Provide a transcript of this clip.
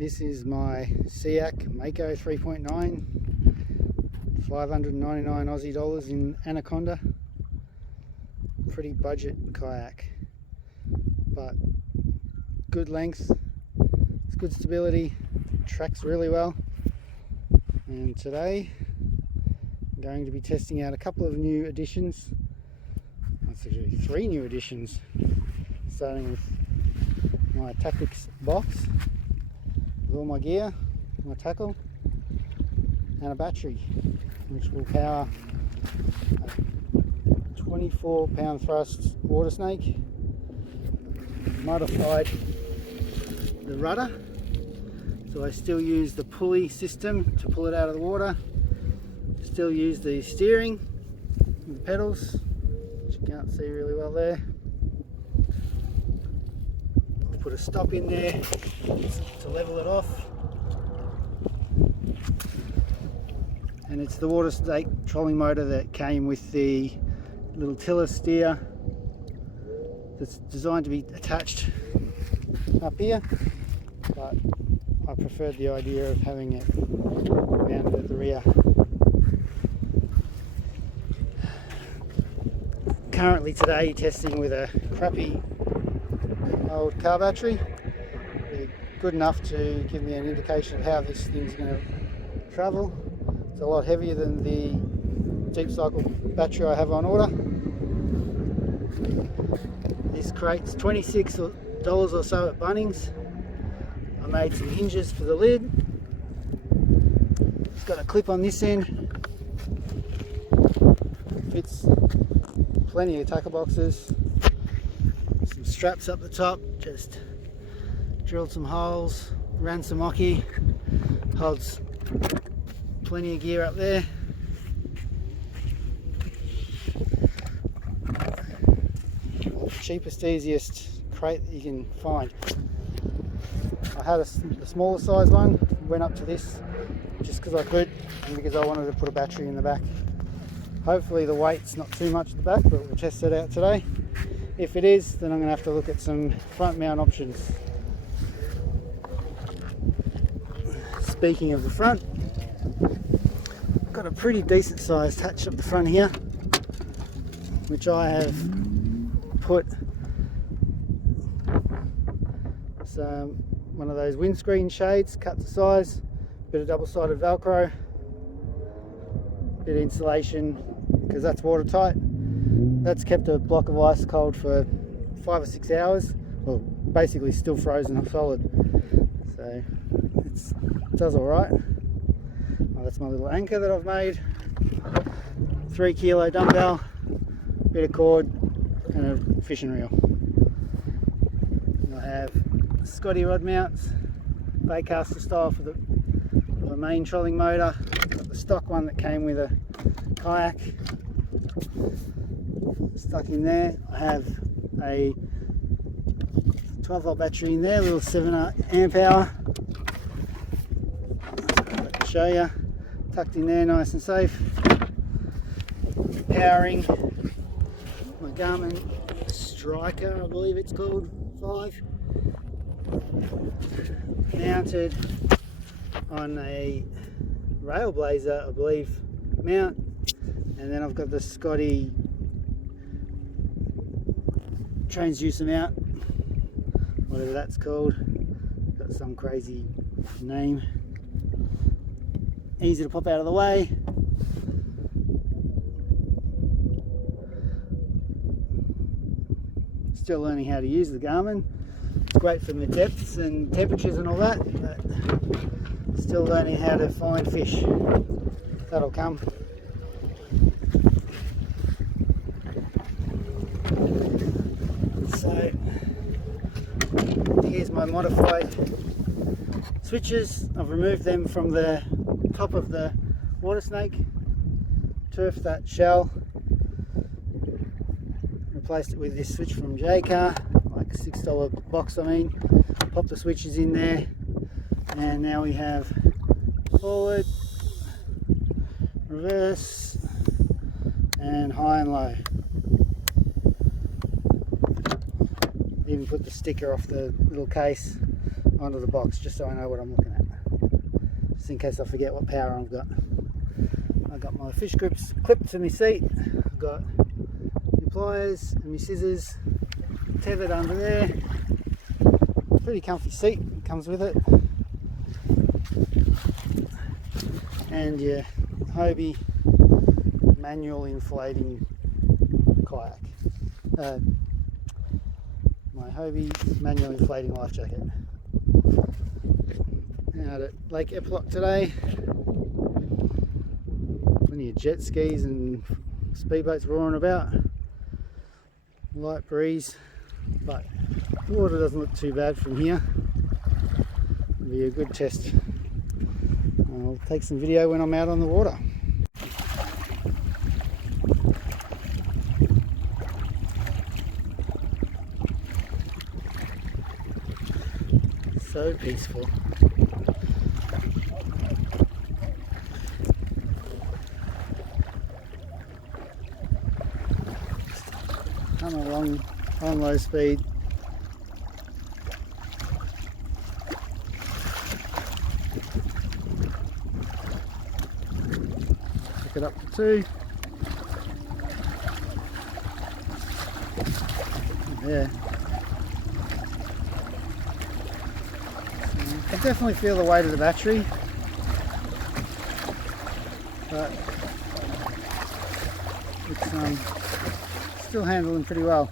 This is my SEAC Mako 3.9, 599 Aussie dollars in Anaconda. Pretty budget kayak, but good length, it's good stability, tracks really well. And today I'm going to be testing out a couple of new additions. That's actually 3 new additions, starting with my Tactics box with all my gear, my tackle, and a battery which will power a 24 pound thrust water snake. Modified the rudder, so I still use the pulley system to pull it out of the water, still use the steering and the pedals, which you can't see really well there. Put a stop in there to level it off, and it's the water snake trolling motor that came with the little tiller steer that's designed to be attached up here, but I preferred the idea of having it mounted at the rear. Currently today testing with a crappy old car battery, good enough to give me an indication of how this thing's going to travel. It's a lot heavier than the deep cycle battery I have on order. This crate's $26 or so at Bunnings. I made some hinges for the lid. It's got a clip on this end, fits plenty of tackle boxes. Some straps up the top, just drilled some holes, ran some oki, holds plenty of gear up there. Cheapest, easiest crate that you can find. I had the smaller size one, went up to this just because I could and because I wanted to put a battery in the back. Hopefully the weight's not too much at the back, but we'll test it out today. If it is, then I'm going to have to look at some front mount options. Speaking of the front, I've got a pretty decent sized hatch up the front here, which I have put one of those windscreen shades, cut to size, bit of double-sided Velcro, bit of insulation because that's watertight. That's kept a block of ice cold for 5 or 6 hours. Well, basically still frozen and solid. So it does all right. Oh, that's my little anchor that I've made. 3 kilo dumbbell, bit of cord, and a fishing reel. And I have Scotty rod mounts, baitcaster style for the main trolling motor. Got the stock one that came with a kayak stuck in there. I have a 12 volt battery in there, little 7 amp hour. I'll show you, tucked in there nice and safe. Powering my Garmin Striker, I believe it's called, 5. Mounted on a Railblazer, I believe, mount. And then I've got the Scotty transducer mount, whatever that's called, got some crazy name. Easy to pop out of the way. Still learning how to use the Garmin. It's great for the depths and temperatures and all that, but still learning how to find fish. That'll come. So here's my modified switches. I've removed them from the top of the water snake, turfed that shell, replaced it with this switch from Jaycar, like a $6 box I mean. Pop the switches in there, and now we have forward, reverse, and high and low. Even put the sticker off the little case onto the box, just so I know what I'm looking at, just in case I forget what power I've got. I've got my fish grips clipped to my seat, I've got my pliers and my scissors tethered under there. Pretty comfy seat comes with it, and your Hobie manual inflating kayak. My Hobie manual inflating life jacket. Out at Lake Eppalock today. Plenty of jet skis and speedboats roaring about. Light breeze, but the water doesn't look too bad from here. It'll be a good test. I'll take some video when I'm out on the water. So peaceful. Come along on low speed. Pick it up to 2. Yeah. I can definitely feel the weight of the battery, but it's still handling pretty well.